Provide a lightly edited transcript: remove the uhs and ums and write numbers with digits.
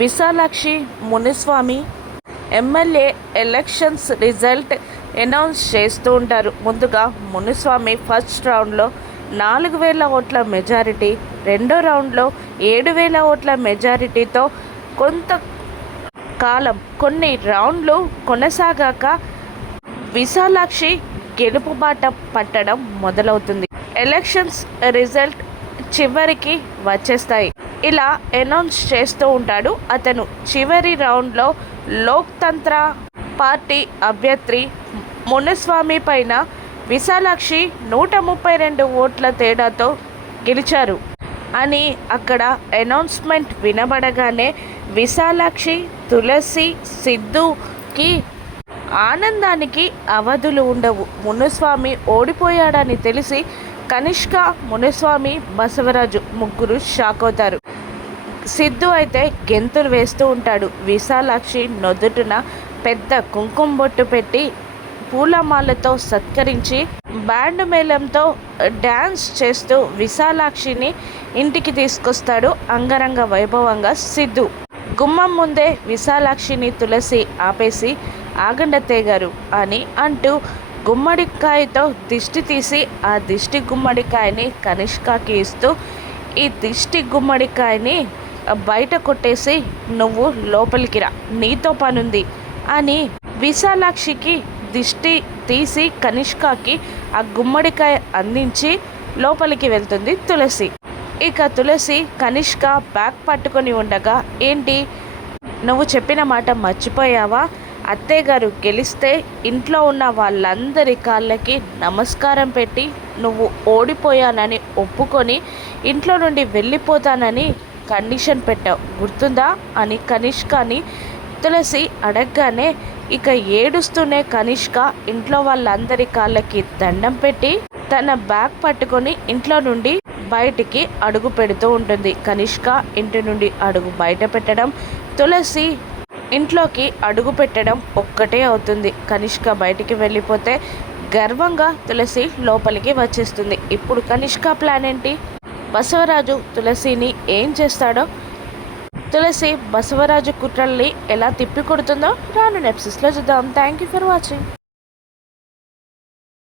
Vishalakshi Muniswamy MLA elections result announce చేస్తూ ఉంటారు. ముందుగా మునిస్వామి ఫస్ట్ రౌండ్లో 4,000 ఓట్ల మెజారిటీ, రెండో రౌండ్లో 7,000 ఓట్ల మెజారిటీతో కొన్ని రౌండ్లు కొనసాగాక విశాలాక్షి గెలుపు బాట పట్టడం మొదలవుతుంది. ఎలక్షన్స్ రిజల్ట్ చివరికి వచ్చేస్తాయి. ఇలా అనౌన్స్ చేస్తూ ఉంటాడు అతను. చివరి రౌండ్లో లోక్తంత్ర పార్టీ అభ్యర్థి మునిస్వామి పైన విశాలాక్షి 132 ఓట్ల తేడాతో గెలిచారు అని అక్కడ అనౌన్స్మెంట్ వినబడగానే విశాలాక్షి, తులసి, సిద్ధుకి ఆనందానికి అవధులు ఉండవు. మునిస్వామి ఓడిపోయాడని తెలిసి కనిష్క, మునిస్వామి, బసవరాజు ముగ్గురు షాక్ అవుతారు. సిద్ధు అయితే గెంతులు వేస్తూ ఉంటాడు. విశాలాక్షి నొదుటున పెద్ద కుంకుమ బొట్టు పెట్టి పూలమాలతో సత్కరించి బ్యాండ్ మేళంతో డ్యాన్స్ చేస్తూ విశాలాక్షిని ఇంటికి తీసుకొస్తాడు అంగరంగ వైభవంగా సిద్ధు. గుమ్మం ముందే విశాలాక్షిని తులసి ఆపేసి ఆగండతే గారు అని అంటూ గుమ్మడికాయతో దిష్టి తీసి ఆ దిష్టి గుమ్మడికాయని కనిష్కకి ఇస్తూ, ఈ దిష్టి గుమ్మడికాయని బయట కొట్టేసి నువ్వు లోపలికి రా, నీతో పనుంది అని విశాలాక్షికి దిష్టి తీసి కనిష్కకి ఆ గుమ్మడికాయ అందించి లోపలికి వెళ్తుంది తులసి. ఇక తులసి కనిష్క బ్యాగ్ పట్టుకొని ఉండగా, ఏంటి నువ్వు చెప్పిన మాట మర్చిపోయావా? అత్తయ్య గారు గెలిస్తే ఇంట్లో ఉన్న వాళ్ళందరి కాళ్ళకి నమస్కారం పెట్టి నువ్వు ఓడిపోయానని ఒప్పుకొని ఇంట్లో నుండి వెళ్ళిపోతానని కండిషన్ పెట్టావు, గుర్తుందా అని కనిష్కని తులసి అడగగానే ఇక ఏడుస్తూనే కనిష్క ఇంట్లో వాళ్ళందరి కాళ్ళకి దండం పెట్టి తన బ్యాగ్ పట్టుకొని ఇంట్లో నుండి బయటికి అడుగు పెడుతూ ఉంటుంది. కనిష్క ఇంటి నుండి అడుగు బయట పెట్టడం, తులసి ఇంట్లోకి అడుగు పెట్టడం ఒక్కటే అవుతుంది. కనిష్క బయటికి వెళ్ళిపోతే గర్వంగా తులసి లోపలికి వచ్చేస్తుంది. ఇప్పుడు కనిష్క ప్లాన్ ఏంటి? బసవరాజు తులసిని ఏం చేస్తాడో, తులసి బసవరాజు కుట్రల్ని ఎలా తిప్పికొడుతుందో రాను ఎపిసోడ్స్లో చూద్దాం. Thank you for watching.